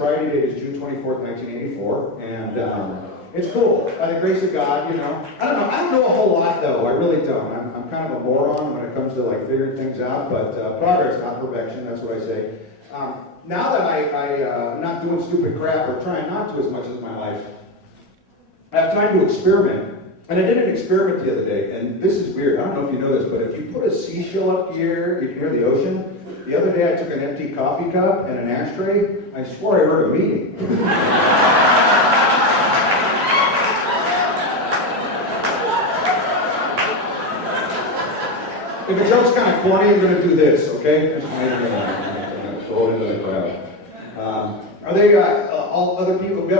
sobriety date is June 24th, 1984, and it's cool. By the grace of God, you know. I don't know a whole lot, though. I really don't. I'm kind of a moron when it comes to like figuring things out, but progress, not perfection. That's what I say. Now that I'm not doing stupid crap, or trying not to as much as my life, I have time to experiment. And I did an experiment the other day, and this is weird. I don't know if you know this, but if you put a seashell up here, you can hear the ocean. The other day I took an empty coffee cup and an ashtray. I swore I heard a meeting. If a joke's kind of corny, I'm going to do this, okay? I'm going to throw it into the crowd. Are they all other people? Do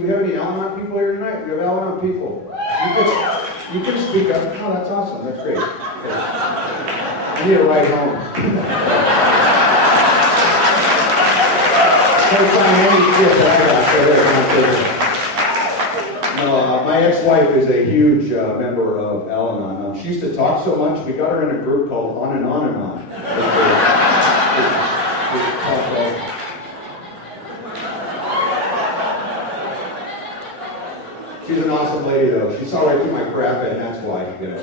we have any Al-Anon people here tonight? We have Al-Anon people. You can speak up. Oh, that's awesome. That's great. Okay. I need a ride home. No, my ex-wife is a huge member of Al-Anon. She used to talk so much, we got her in a group called On and On and On. She's an awesome lady, though. She saw right through my crap, and that's why, you know.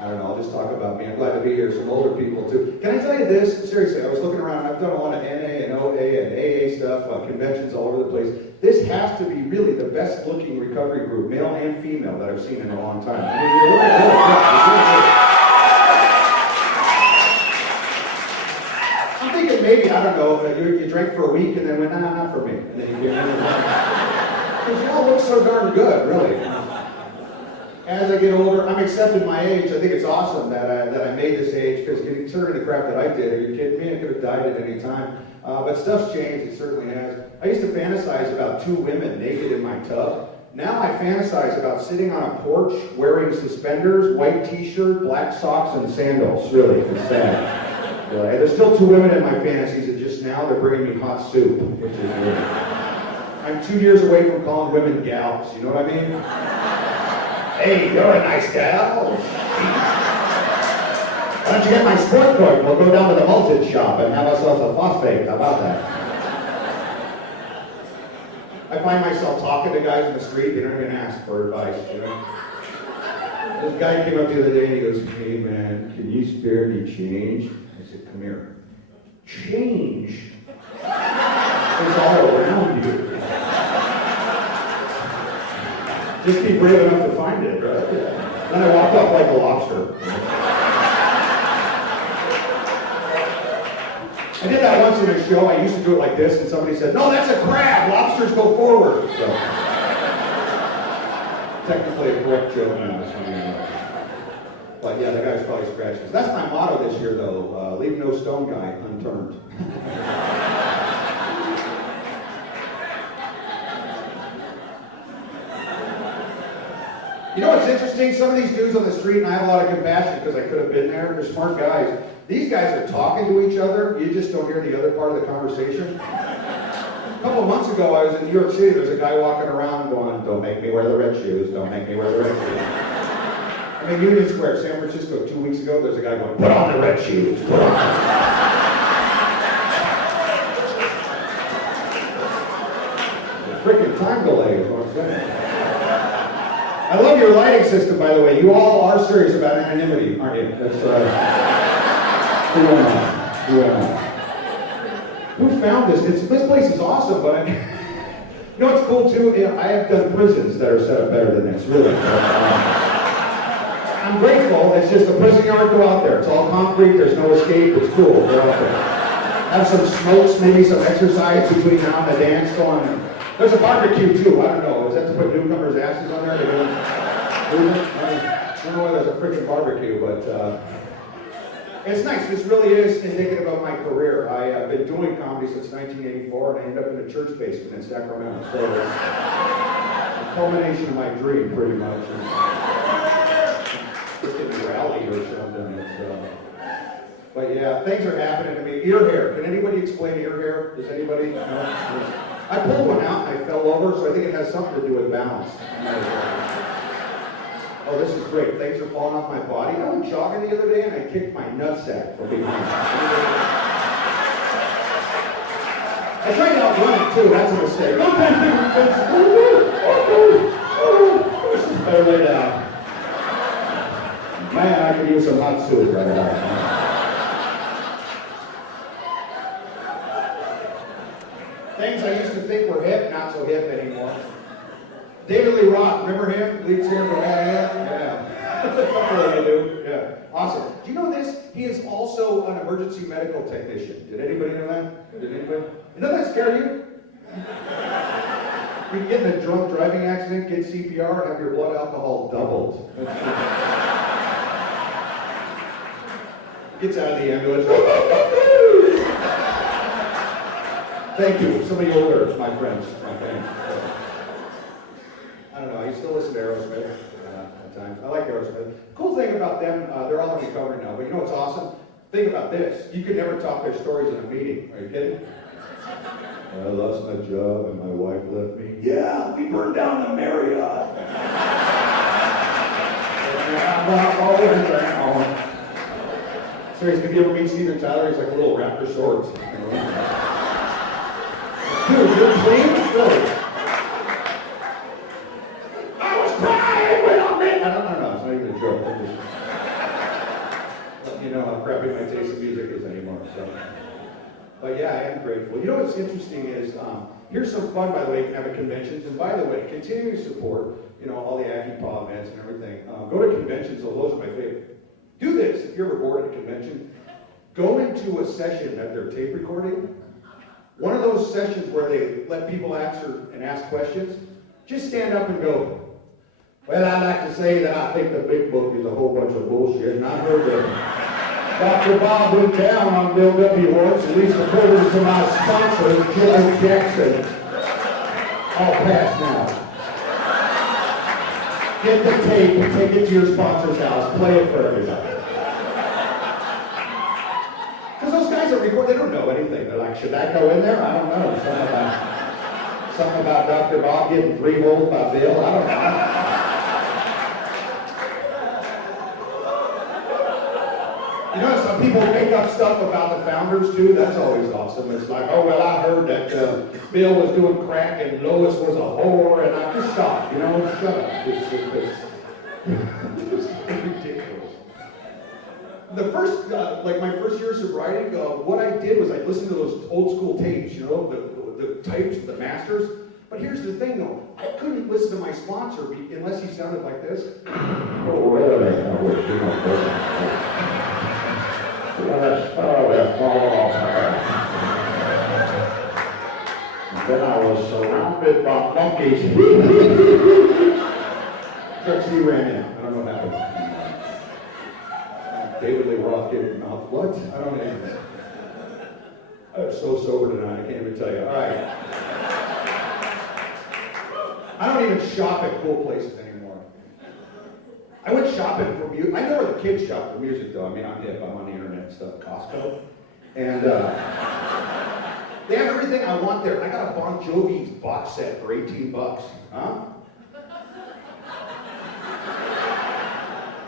I don't know, I'll just talk about me. I'm glad to be here. Some older people, too. Can I tell you this? Seriously, I was looking around. I've done a lot of NA and OA and AA stuff, conventions all over the place. This has to be really the best-looking recovery group, male and female, that I've seen in a long time. I mean, you look at I'm thinking maybe, I don't know, you drank for a week and then went, nah, not for me. And then you came in because you all look so darn good, really. As I get older, I'm accepting my age. I think it's awesome that I made this age, because considering the crap that I did, are you kidding me? I could have died at any time. But stuff's changed, it certainly has. I used to fantasize about two women naked in my tub. Now I fantasize about sitting on a porch, wearing suspenders, white t-shirt, black socks, and sandals. Really, it's sad. There's still two women in my fantasies, and just now they're bringing me hot soup, which is weird. I'm 2 years away from calling women gals, you know what I mean? Hey, you're a nice gal. Why don't you get my sport coat? We'll go down to the malted shop and have ourselves a phosphate. How about that? I find myself talking to guys in the street. They don't even ask for advice, you know? This guy came up the other day and he goes, hey man, can you spare me change? I said, come here. Change is all around you. Just be brave enough to find it, right? Then I walked off like a lobster. I did that once in a show. I used to do it like this, and somebody said, no, that's a crab. Lobsters go forward. So, technically a correct joke now. But yeah, the guy's probably scratching. That's my motto this year, though. Leave no stone guy unturned. You know what's interesting? Some of these dudes on the street, and I have a lot of compassion because I could have been there, they're smart guys. These guys are talking to each other, you just don't hear the other part of the conversation. A couple of months ago, I was in New York City, there's a guy walking around going, don't make me wear the red shoes, don't make me wear the red shoes. I'm in Union Square, San Francisco, 2 weeks ago, there's a guy going, put on the red shoes, put on. The freaking time delay is what I'm saying. I love your lighting system, by the way. You all are serious about anonymity, aren't you? That's, who found this? This place is awesome, but you know what's cool too? I have done prisons that are set up better than this, really. I'm grateful. It's just the prison yard, go out there. It's all concrete, there's no escape, it's cool. Go out there. Have some smokes, maybe some exercise between now and the dance going. There's a barbecue too, I don't know. Is that to put newcomers' asses on there? I don't know why there's a freaking barbecue, but it's nice. This really is indicative of my career. I've been doing comedy since 1984, and I ended up in a church basement in Sacramento. So it's a culmination of my dream, pretty much. Freaking rally or something. But yeah, things are happening to me. Ear hair. Can anybody explain ear hair? Does anybody? No? I pulled one out and I fell over, so I think it has something to do with balance. Oh, this is great. Things are falling off my body. I went jogging the other day and I kicked my nutsack from behind. I tried to outrun it too, that's a mistake. This is better lay down. Man, I could use some hot soup right now. Things I used to think were hip, not so hip anymore. David Lee Roth, remember him? Lead singer for Yeah. Couple of you do. Yeah. Awesome. Do you know this? He is also an emergency medical technician. Did anybody know that? Did anybody? Doesn't that scare you? You can get in a drunk driving accident, get CPR, and have your blood alcohol doubled. Gets out of the ambulance. Thank you. Somebody older, my friends, my fans. I don't know, I used to listen to Aerosmith at times. I like Aerosmith. Cool thing about them, they're all in recovery now, but you know what's awesome? Think about this. You could never talk their stories in a meeting. Are you kidding? I lost my job and my wife left me. Yeah, we burned down the Marriott. Seriously, if you ever meet Steven Tyler, he's like a little raptor shorts. Dude, you're clean? Really? I was crying when I met. I don't know, it's not even a joke. I'm just letting you know how crappy my taste in music is anymore. So. But yeah, I am grateful. You know what's interesting is, here's some fun, by the way, you can have at conventions. And by the way, continue to support, you know, all the AccuPaw events and everything. Go to conventions, those are my favorite. Do this if you're ever bored at a convention. Go into a session that they're tape recording. One of those sessions where they let people answer and ask questions. Just stand up and go, well, I like to say that I think the big book is a whole bunch of bullshit. And I heard that Dr. Bob went down on Bill W. Horse, at least according to my sponsor, Joe Jackson. All passed now. Get the tape and take it to your sponsor's house. Play it for everybody. Because those guys are recording, they don't know anything. They're like, should that go in there? I don't know. Something about Dr. Bob getting 3 volts by Bill? I don't know. You know, some people make up stuff about the founders too. That's always awesome. It's like, oh, well, I heard that Bill was doing crack and Lois was a whore, and I just stopped. You know, shut up. It's ridiculous. The first, like my first year of sobriety, what I did was I listened to those old school tapes. You know, the types, the masters. But here's the thing, though. I couldn't listen to my sponsor unless he sounded like this. Oh, really? I wish you Then I was surrounded by monkeys. He ran in. I don't know what happened. David Lee Roth gave him mouth. What? I don't know. I'm so sober tonight, I can't even tell you. All right. I don't even shop at cool places anymore. I went shopping for music. I know where the kids shop for music, though. I mean, I'm hip. I'm on the internet and stuff. Costco. And they have everything I want there. I got a Bon Jovi's box set for $18. Huh?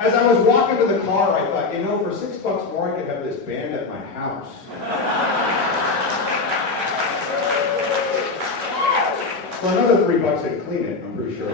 As I was walking to the car, I thought, you know, for $6 more, I could have this band at my house. For another $3, I'd clean it, I'm pretty sure.